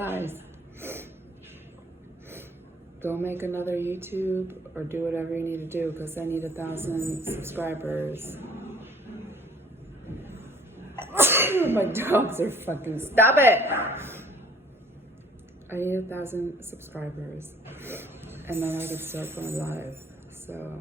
guys, go make another YouTube or do whatever you need to do because I need 1,000 subscribers. My dogs are fucking, stop it! I need 1,000 subscribers and then I can start going live. So